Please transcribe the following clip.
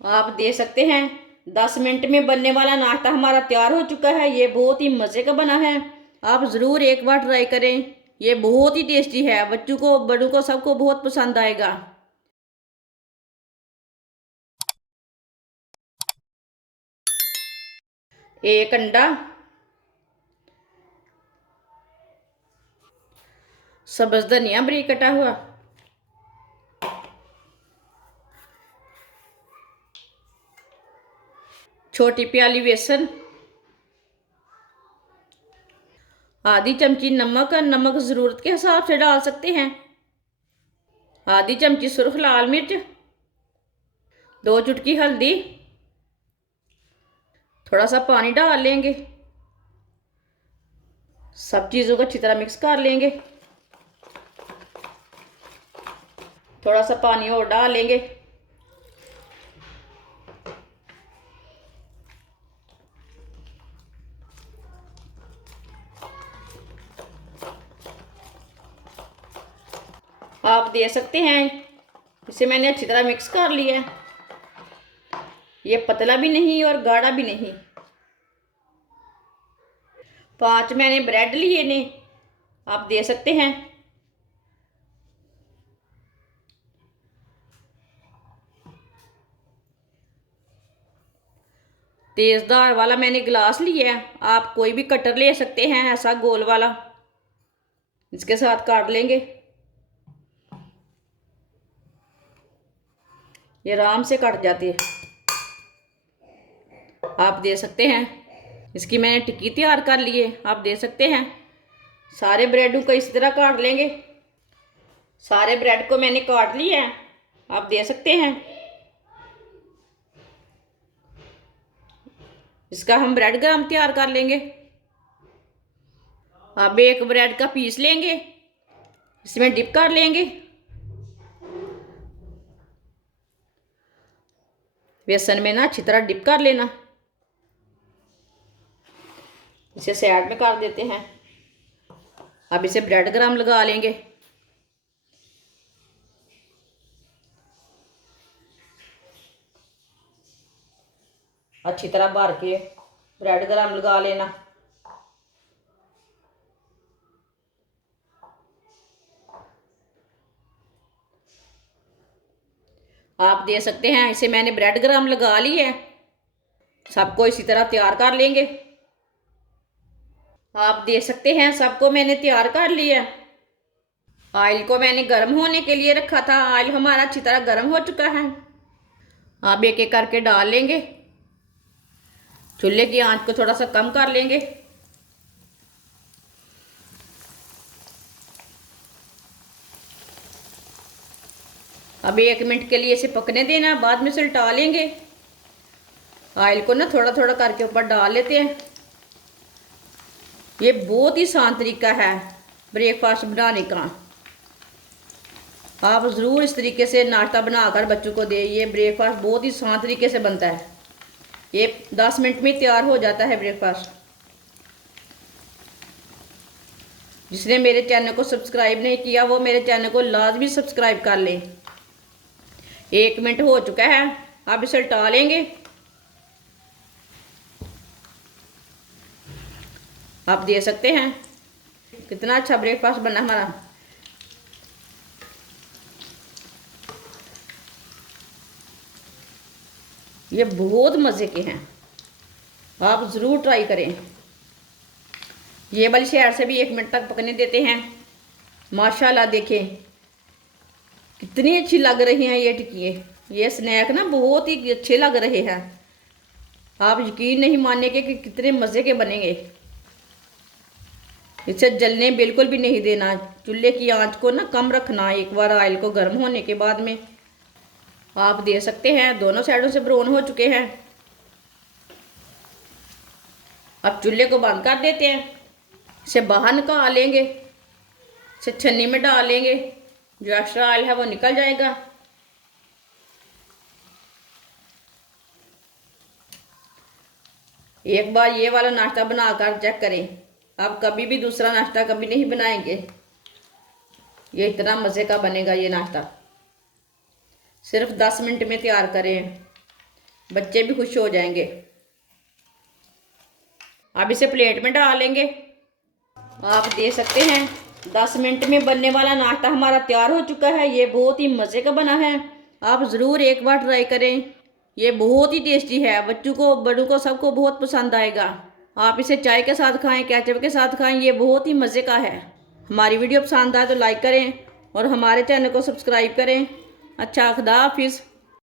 आप दे सकते हैं 10 मिनट में बनने वाला नाश्ता हमारा तैयार हो चुका है। ये बहुत ही मज़े का बना है। आप ज़रूर एक बार ट्राई करें। ये बहुत ही टेस्टी है। बच्चों को, बड़ों को, सबको बहुत पसंद आएगा। एक अंडा, सब्ज धनिया बारीक कटा हुआ, छोटी प्याली बेसन, आधी चमची नमक। नमक ज़रूरत के हिसाब से डाल सकते हैं। आधी चमची सुर्ख लाल मिर्च, 2 चुटकी हल्दी, थोड़ा सा पानी डाल लेंगे। सब चीज़ों को अच्छी तरह मिक्स कर लेंगे। थोड़ा सा पानी और डाल लेंगे। आप दे सकते हैं। इसे मैंने अच्छी तरह मिक्स कर लिया है। ये पतला भी नहीं और गाढ़ा भी नहीं। 5 मैंने ब्रेड लिए ने, आप दे सकते हैं। तेज़दार वाला मैंने गिलास लिया है। आप कोई भी कटर ले सकते हैं, ऐसा गोल वाला। इसके साथ काट लेंगे। ये आराम से कट जाती है। आप दे सकते हैं। इसकी मैंने टिक्की तैयार कर ली है, आप दे सकते हैं। सारे ब्रेडों को इस तरह काट लेंगे। सारे ब्रेड को मैंने काट लिया है, आप दे सकते हैं। इसका हम ब्रेड ग्राम तैयार कर लेंगे। अब एक ब्रेड का पीस लेंगे, इसमें डिप कर लेंगे। बेसन में ना अच्छी तरह डिप कर लेना। इसे साइड में कर देते हैं। अब इसे ब्रेड ग्राम लगा लेंगे। अच्छी तरह भर के ब्रेड ग्राम लगा लेना। आप दे सकते हैं। इसे मैंने ब्रेड ग्राम लगा ली है। सबको इसी तरह तैयार कर लेंगे। आप दे सकते हैं। सबको मैंने तैयार कर लिया। ऑयल को मैंने गर्म होने के लिए रखा था। ऑयल हमारा अच्छी तरह गर्म हो चुका है। आप एक एक करके डाल लेंगे। चूल्हे की आंच को थोड़ा सा कम कर लेंगे। अब 1 मिनट के लिए इसे पकने देना, बाद में इसे उल्टा लेंगे। ऑयल को ना थोड़ा थोड़ा करके ऊपर डाल लेते हैं। ये बहुत ही आसान तरीका है ब्रेकफास्ट बनाने का। आप ज़रूर इस तरीके से नाश्ता बनाकर बच्चों को दें। ये ब्रेकफास्ट बहुत ही आसान तरीके से बनता है। ये 10 मिनट में तैयार हो जाता है ब्रेकफास्ट। जिसने मेरे चैनल को सब्सक्राइब नहीं किया वो मेरे चैनल को लाजमी सब्सक्राइब कर लें। 1 मिनट हो चुका है, अब इसे उल्टा लेंगे। आप दे सकते हैं। कितना अच्छा ब्रेकफास्ट बना हमारा। ये बहुत मज़े के हैं, आप ज़रूर ट्राई करें। ये वाली शहर से भी 1 मिनट तक पकने देते हैं। माशाल्लाह देखें कितनी अच्छी लग रही हैं ये टिक्की। ये स्नैक ना बहुत ही अच्छे लग रहे हैं। आप यकीन नहीं मानेंगे कि कितने मज़े के बनेंगे। इसे जलने बिल्कुल भी नहीं देना। चूल्हे की आंच को ना कम रखना एक बार ऑयल को गर्म होने के बाद में। आप दे सकते हैं। दोनों साइडों से ब्राउन हो चुके हैं। अब चूल्हे को बंद कर देते हैं। इसे बाहर निकाल लेंगे। इसे छन्नी में डाल लेंगे। जो एक्स्ट्रा ऑयल है वो निकल जाएगा। एक बार ये वाला नाश्ता बनाकर चेक करें। आप कभी भी दूसरा नाश्ता कभी नहीं बनाएंगे। ये इतना मज़े का बनेगा ये नाश्ता। सिर्फ 10 मिनट में तैयार करें। बच्चे भी खुश हो जाएंगे। अब इसे प्लेट में डालेंगे। आप देख सकते हैं 10 मिनट में बनने वाला नाश्ता हमारा तैयार हो चुका है। ये बहुत ही मज़े का बना है, आप ज़रूर एक बार ट्राई करें। ये बहुत ही टेस्टी है, बच्चों को बड़ों को सबको बहुत पसंद आएगा। आप इसे चाय के साथ खाएं, केचप के साथ खाएं, ये बहुत ही मज़े का है। हमारी वीडियो पसंद आए तो लाइक करें और हमारे चैनल को सब्सक्राइब करें। अच्छा, खुदा हाफिज़।